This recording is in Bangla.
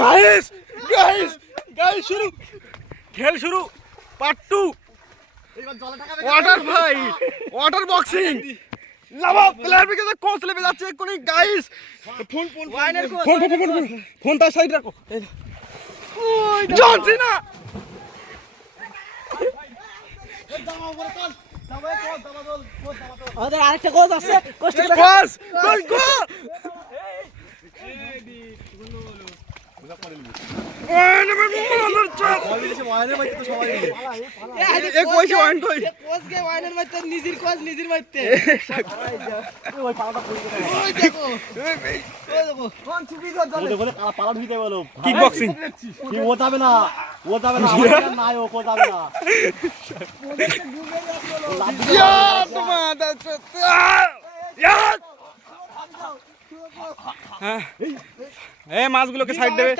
গাইস গাইস গাইস শুরু খেল শুরু part 2 water fight water boxing lava player BK coach লেবে যাচ্ছে কোনি গাইস ফোন তার সাইড রাখো জন সিনা আমাদের আরেকটা কোচ আছে কোচ গো কিক বক্সিং ও যাবে না নাই ও যাবে না মাছগুলোকে সাইড দেবে